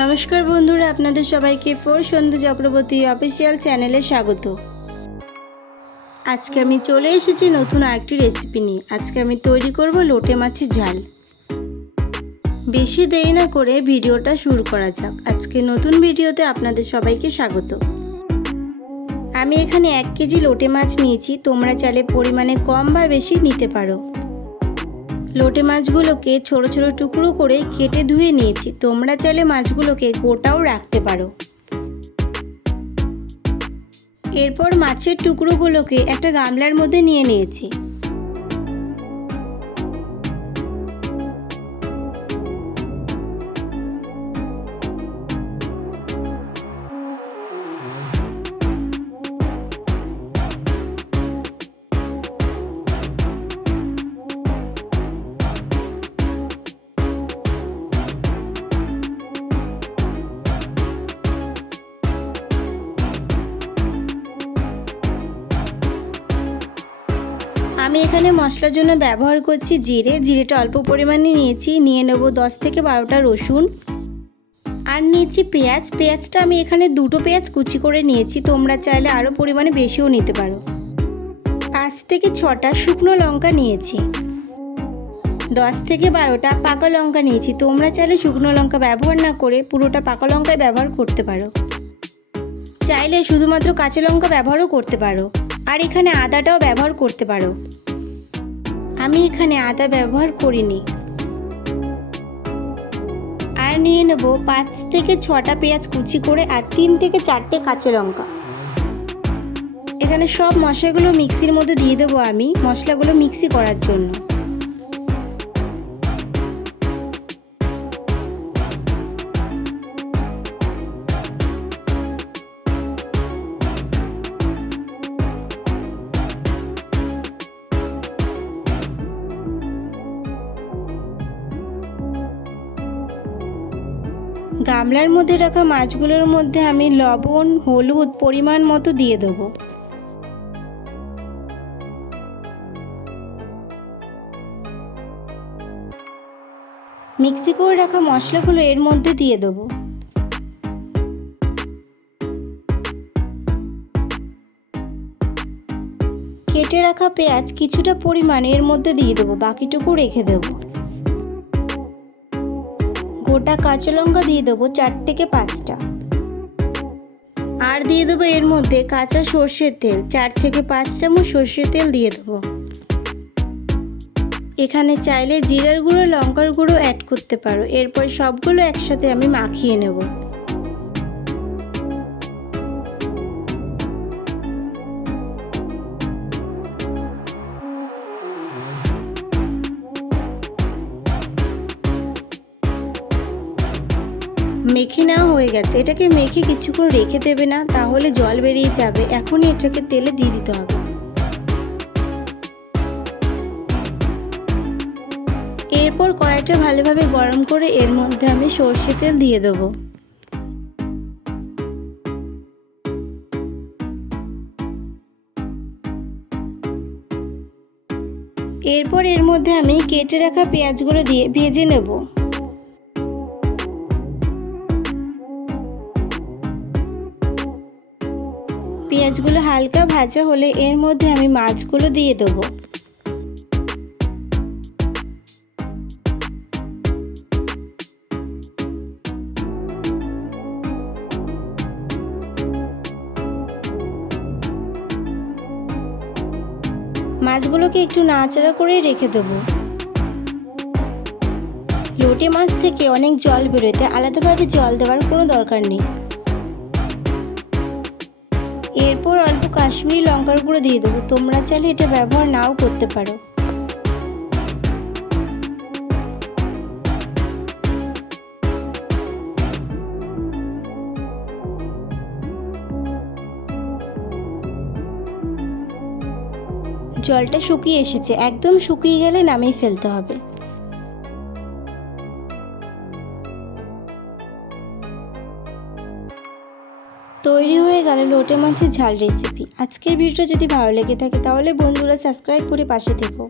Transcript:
नमस्कार बंधुरा आपनादेर सबाइके फोर सन्ध्या चक्रवर्ती अफिशियल चैनेले स्वागत। आज के आमी चले एसेछि नतून आरेकटी रेसिपि निये। आज के आमी तैरी करब लोटे माछेर झाल। बेशी देरी ना करे भिडियोटा शुरू करा जाक। आज के नतून भिडियोते आपनादेर सबाइके स्वागत। आमी एखाने 1 केजी लोटे माछ नियेछि, तोमरा चाइले परिमाणे कम बा बेशी निते पारो। लोटे माछगुलोके छोटो छोटो टुकरो करे केटे धुए निয়েছি। তোমরা চাইলে মাছগুলোকে গোটাও রাখতে পারো। এরপর মাছের টুকরোগুলোকে একটা গামলার মধ্যে নিয়ে নিয়েছি। আমি এখানে মশলার জন্য ব্যবহার করছি জিরেটা অল্প পরিমাণে নিয়েছি। নিয়ে নেব 10 থেকে 12টা রসুন আর নিয়েছি পেঁয়াজটা আমি এখানে দুটো পেঁয়াজ কুচি করে নিয়েছি। তোমরা চাইলে আরও পরিমাণে বেশিও নিতে পারো। 5 থেকে 6টা শুকনো লঙ্কা নিয়েছি। 10 থেকে 12টা পাকা লঙ্কা নিয়েছি। তোমরা চাইলে শুকনো লঙ্কা ব্যবহার না করে পুরোটা পাকা লঙ্কাই ব্যবহার করতে পারো। চাইলে শুধুমাত্র কাঁচা লঙ্কা ব্যবহারও করতে পারো। আর এখানে আদাটাও ব্যবহার করতে পারো। আমি এখানে আদা ব্যবহার করিনি। আর নিয়ে নেব 5 থেকে 6টা পেঁয়াজ কুচি করে আর 3 থেকে 4টে কাঁচা লঙ্কা। এখানে সব মশলাগুলো মিক্সির মধ্যে দিয়ে দেবো আমি মশলাগুলো মিক্সি করার জন্য। গামলার মধ্যে রাখা মাছগুলোর মধ্যে আমি লবণ হলুদ পরিমাণ মতো দিয়ে দেব। মিক্সি করে রাখা মশলাগুলো এর মধ্যে দিয়ে দেব। কেটে রাখা পেঁয়াজ কিছুটা পরিমাণ এর মধ্যে দিয়ে দেব, বাকিটুকু রেখে দেব। গোটা কাঁচা লঙ্কা দিয়ে দেবো 4 থেকে 5টা। আর দিয়ে দেবো এর মধ্যে কাঁচা সর্ষের তেল 4 থেকে 5 চামচ সর্ষের তেল দিয়ে দেবো। এখানে চাইলে জিরার গুঁড়ো লঙ্কার গুঁড়ো অ্যাড করতে পারো। এরপর সবগুলো একসাথে আমি মাখিয়ে নেব। মেখে নেওয়া হয়ে গেছে। এটাকে মেখে কিছুক্ষণ রেখে দেবে না, তাহলে জল বেরিয়ে যাবে। এখনই এটাকে তেলে দিয়ে দিতে হবে। এরপর কড়াইটা ভালোভাবে গরম করে এর মধ্যে আমি সর্ষে তেল দিয়ে দেবো। এরপর এর মধ্যে আমি কেটে রাখা পেঁয়াজগুলো দিয়ে ভেজে নেব। পেঁয়াজগুলো হালকা ভাজা হলে এর মধ্যে আমি মাছগুলো দিয়ে দেব। মাছগুলোকে একটু নাড়াচাড়া করে রেখে দেব। লোটে মাছ থেকে অনেক জল বেরোতে আলাদাভাবে জল দেওয়ার কোনো দরকার নেই। এরপর অল্প কাশ্মীরি লঙ্কার গুঁড়ো দিয়ে দেবো। তোমরা চাইলে এটা ব্যবহার নাও করতে পারো। জলটা শুকিয়ে এসেছে, একদম শুকিয়ে গেলে নামিয়ে ফেলতে হবে। তৈরি হয়ে গেল লোটে মাছের ঝাল রেসিপি। আজকের ভিডিওটা যদি ভালো লেগে থাকে তাহলে বন্ধুরা সাবস্ক্রাইব করে পাশে থেকো।